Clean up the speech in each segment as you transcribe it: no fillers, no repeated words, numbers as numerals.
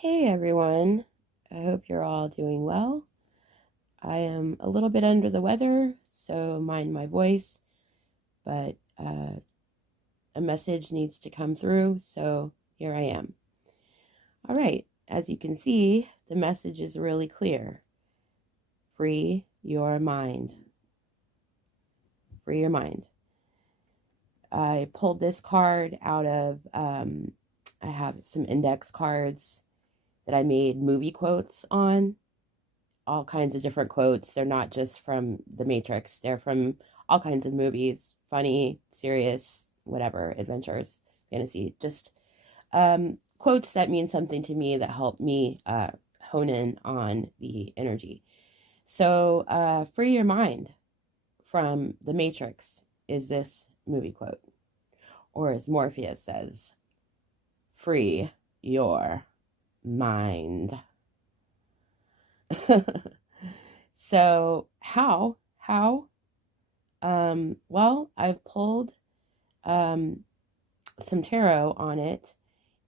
Hey everyone, I hope you're all doing well. I am a little bit under the weather, so mind my voice, but a message needs to come through, so here I am. All right, as you can see, the message is really clear. Free your mind. Free your mind. I pulled this card out of, I have some index cards that I made movie quotes on. All kinds of different quotes. They're not just from The Matrix. They're from all kinds of movies, funny, serious, whatever, adventures, fantasy, just quotes that mean something to me that help me hone in on the energy. So free your mind from The Matrix is this movie quote. Or as Morpheus says, free your mind. So how? Well, I've pulled some tarot on it,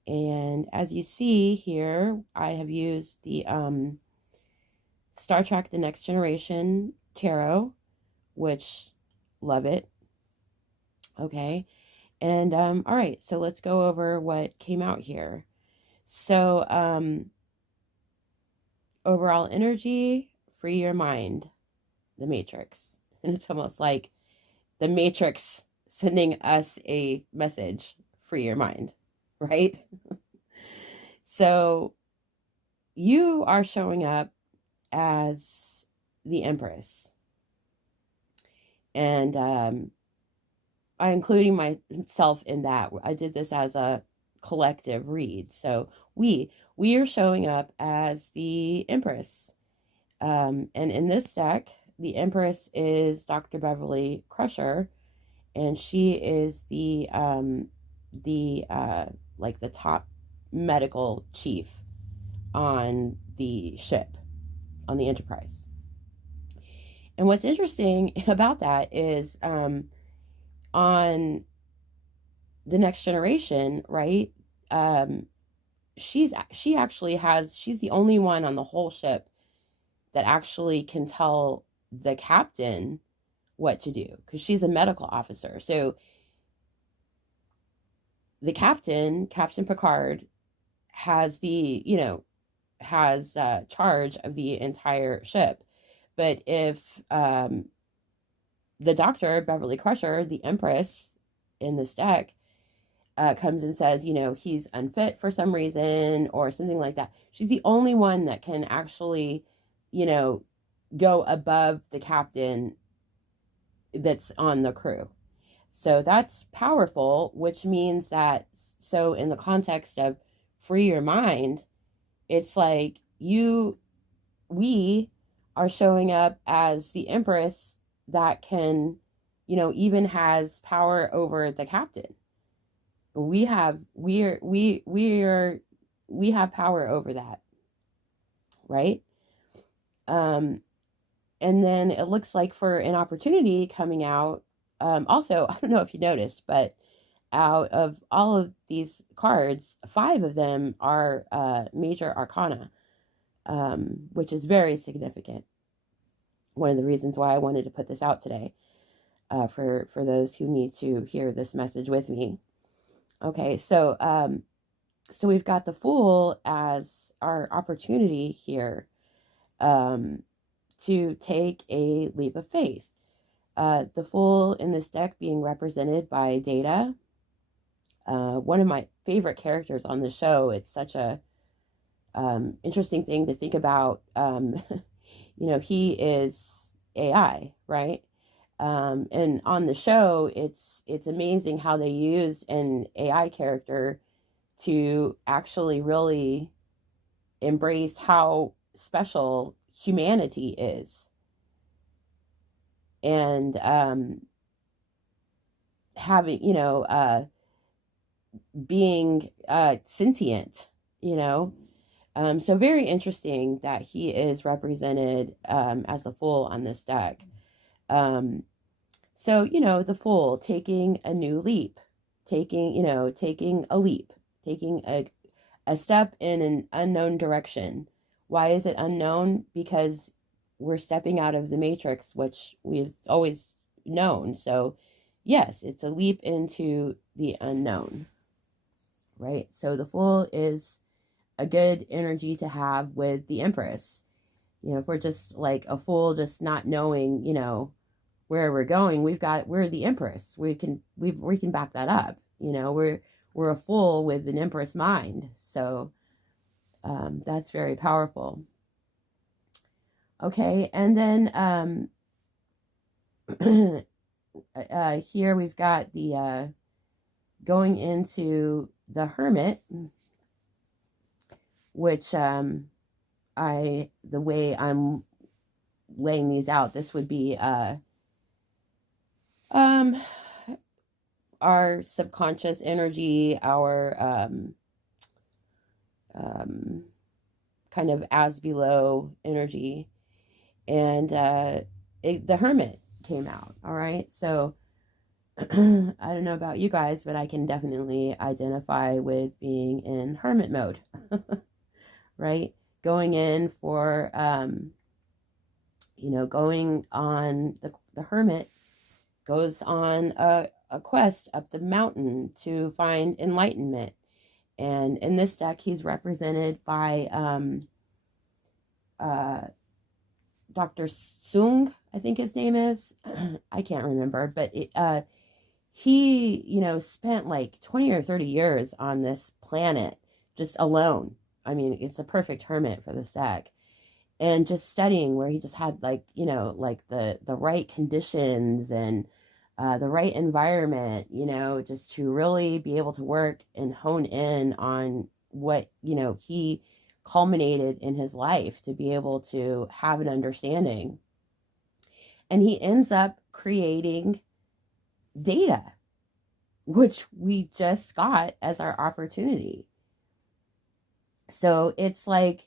and as you see here, I have used the Star Trek The Next Generation tarot, which love it. Okay. And all right, so let's go over what came out here. So overall energy, free your mind, the Matrix. And it's almost like the Matrix sending us a message, free your mind, right? So you are showing up as the Empress. And I'm including myself in that. I did this as a collective read. So we are showing up as the Empress. And in this deck, the Empress is Dr. Beverly Crusher, and she is the like the top medical chief on the ship, on the Enterprise. And what's interesting about that is on the Next Generation, right? She's the only one on the whole ship that actually can tell the captain what to do, because she's a medical officer. So the Captain Picard, has charge of the entire ship. But if the Dr. Beverly Crusher, the Empress in this deck, comes and says, he's unfit for some reason or something like that, she's the only one that can actually, go above the captain that's on the crew. So that's powerful, which means that, so in the context of free your mind, it's like we are showing up as the Empress that can, even has power over the captain. We have power over that, right? And then it looks like for an opportunity coming out, also, I don't know if you noticed, but out of all of these cards, 5 of them are major arcana, which is very significant. One of the reasons why I wanted to put this out today, for those who need to hear this message with me. Okay, so we've got the Fool as our opportunity here to take a leap of faith. The Fool in this deck being represented by Data, one of my favorite characters on the show. It's such a interesting thing to think about. He is AI, right? And on the show, it's amazing how they used an AI character to actually really embrace how special humanity is. And having, being sentient, so very interesting that he is represented as a Fool on this deck. So, the Fool taking a new leap, taking a leap, taking a step in an unknown direction. Why is it unknown? Because we're stepping out of the matrix, which we've always known. So, yes, it's a leap into the unknown, right? So, the Fool is a good energy to have with the Empress. You know, if we're just like a fool, just not knowing, you know, where we're going, we're the Empress. We can back that up. You know, we're a fool with an Empress mind. So that's very powerful. Okay, and then here we've got the going into the Hermit, which the way I'm laying these out, this would be our subconscious energy, our kind of as below energy, and the Hermit came out. All right, so I don't know about you guys, but I can definitely identify with being in hermit mode. Right, going in for you know, going on the Hermit goes on a quest up the mountain to find enlightenment. And in this deck, he's represented by Dr. Sung, I think his name is. I can't remember, but he, you know, spent like 20 or 30 years on this planet just alone. I mean, it's a perfect hermit for this deck. And just studying, where he just had, like, you know, like the right conditions and the right environment, you know, just to really be able to work and hone in on what, you know, he culminated in his life to be able to have an understanding. And he ends up creating data, which we just got as our opportunity. So it's like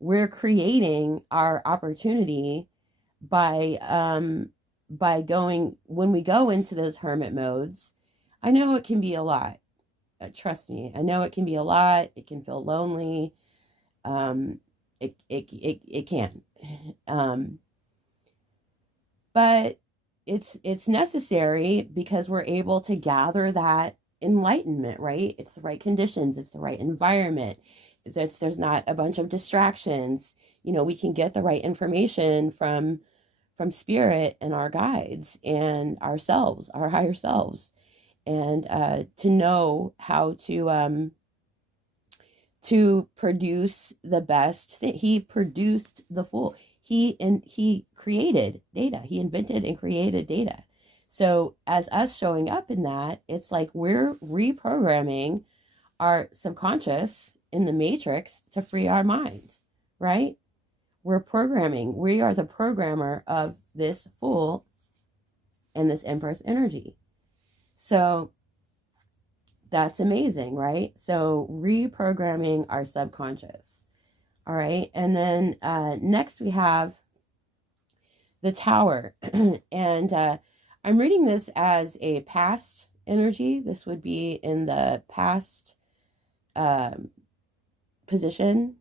we're creating our opportunity by going, when we go into those hermit modes. I know it can be a lot. Trust me, I know it can be a lot. It can feel lonely. It can. But it's necessary, because we're able to gather that enlightenment, right? It's the right conditions, it's the right environment. There's not a bunch of distractions. You know, we can get the right information from spirit and our guides and ourselves, our higher selves, and to know how to produce the best thing. He produced the Fool. He created data. He invented and created data. So as us showing up in that, it's like we're reprogramming our subconscious in the matrix to free our mind, right? We're programming. We are the programmer of this Fool and this Empress energy. So that's amazing, right? So reprogramming our subconscious. All right. And then next we have the Tower. And I'm reading this as a past energy. This would be in the past position.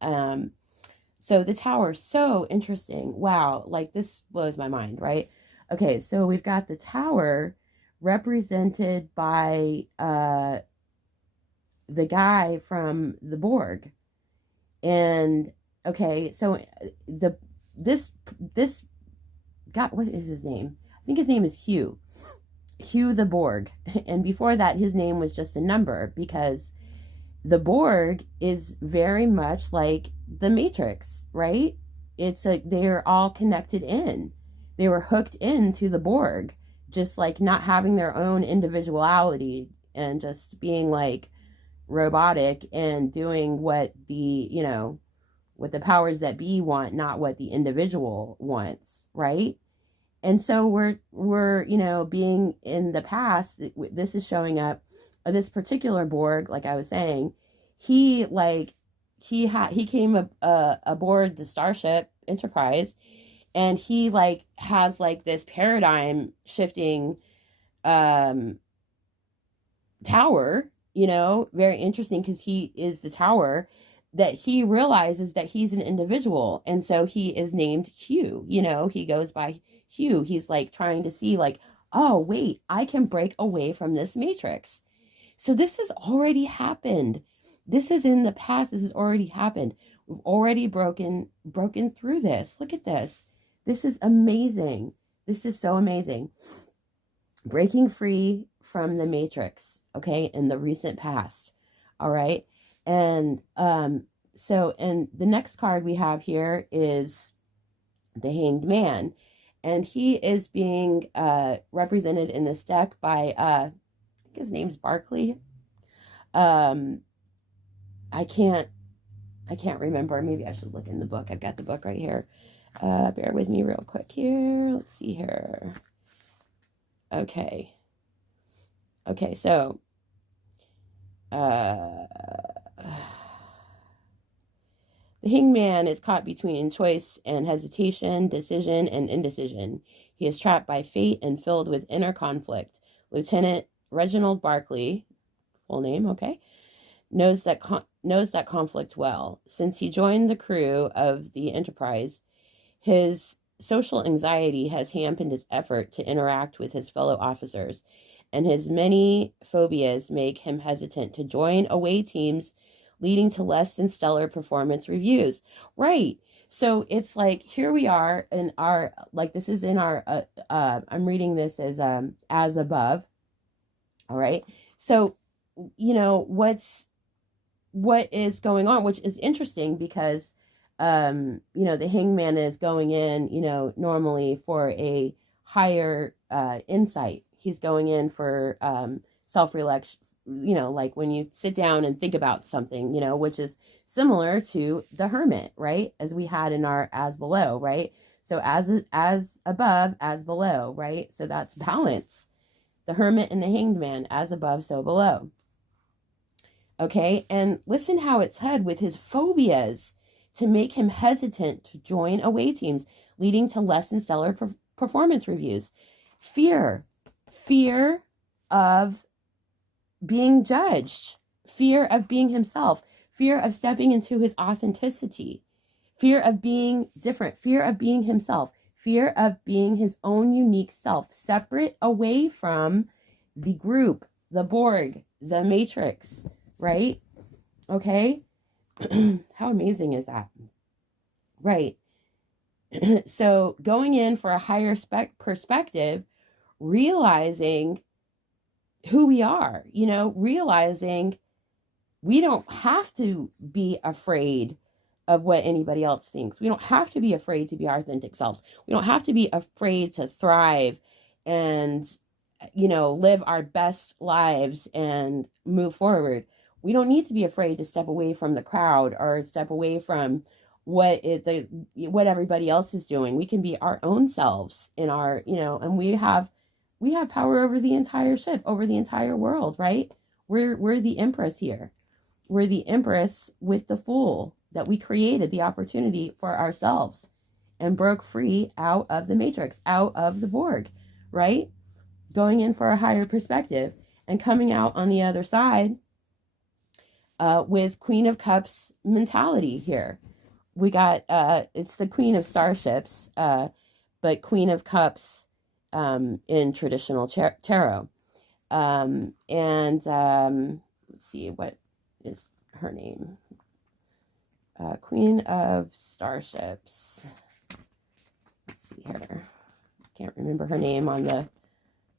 So the Tower, so interesting. Wow, like this blows my mind, right? Okay, so we've got the Tower represented by the guy from the Borg. And okay, so this guy, what is his name? I think his name is Hugh the Borg. And before that, his name was just a number, because the Borg is very much like the Matrix, right? It's like they're all connected in. They were hooked into the Borg, just like not having their own individuality and just being like robotic and doing what the, you know, what the powers that be want, not what the individual wants, right? And so we're, you know, being in the past, this is showing up. This particular Borg, like I was saying, he came aboard the Starship Enterprise, and he like has like this paradigm shifting tower you know, very interesting because he is the tower, that he realizes that he's an individual. And so he is named Hugh, you know, he goes by Hugh. He's like trying to see, like, oh, wait, I can break away from this matrix. So this has already happened. This is in the past. This has already happened. We've already broken through this. Look at this. This is amazing. This is so amazing. Breaking free from the matrix, okay, in the recent past. All right. And and the next card we have here is the Hanged Man. And he is being represented in this deck by I think his name's Barkley. I can't remember. Maybe I should look in the book. I've got the book right here. Bear with me real quick here. Let's see here. Okay, so the Hanged Man is caught between choice and hesitation, decision and indecision. He is trapped by fate and filled with inner conflict. Lieutenant Reginald Barkley, full name, okay, knows that conflict well. Since he joined the crew of the Enterprise, his social anxiety has hampered his effort to interact with his fellow officers, and his many phobias make him hesitant to join away teams, leading to less than stellar performance reviews. Right. So it's like, here we are in our, like, this is in our, I'm reading this as above. All right. So, you know, what is going on, which is interesting because, you know, the Hangman is going in, you know, normally for a higher insight. He's going in for self-reflection, you know, like when you sit down and think about something, you know, which is similar to the Hermit, right? As we had in our as below, right? So as above, as below, right? So that's balance. The Hermit and the Hanged Man, as above, so below. Okay, and listen how it's said with his phobias to make him hesitant to join away teams, leading to less than stellar performance reviews. Fear of being judged, fear of being himself, fear of stepping into his authenticity, fear of being different, fear of being himself, fear of being his own unique self, separate away from the group, the Borg, the Matrix, right? Okay. How amazing is that? Right. So going in for a higher perspective, realizing who we are, you know, realizing we don't have to be afraid of what anybody else thinks. We don't have to be afraid to be our authentic selves. We don't have to be afraid to thrive and, you know, live our best lives and move forward. We don't need to be afraid to step away from the crowd or step away from what everybody else is doing. We can be our own selves in our, you know, and we have power over the entire ship, over the entire world, right? We're the empress here. We're the empress with the fool that we created the opportunity for ourselves and broke free out of the matrix, out of the Borg, right? Going in for a higher perspective and coming out on the other side with Queen of Cups mentality here. We got, it's the Queen of Starships, but Queen of Cups in traditional tarot. Let's see, what is her name? Queen of Starships. Let's see here. Can't remember her name on the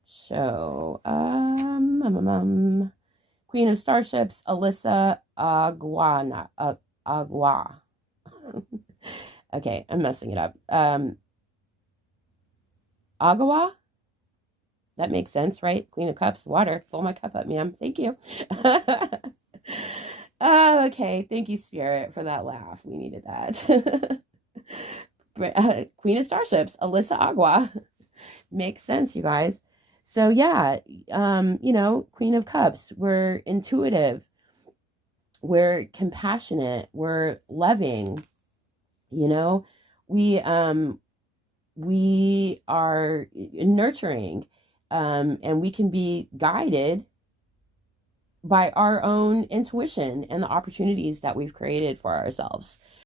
show. Queen of Starships, Alyssa Agua. Okay, I'm messing it up. Agua? That makes sense, right? Queen of Cups, water. Fill my cup up, ma'am. Thank you. Okay, thank you, Spirit, for that laugh. We needed that. Queen of Starships, Alyssa Agua. Makes sense, you guys. So yeah, you know, Queen of Cups, we're intuitive, we're compassionate, we're loving, you know, we are nurturing, and we can be guided by our own intuition and the opportunities that we've created for ourselves.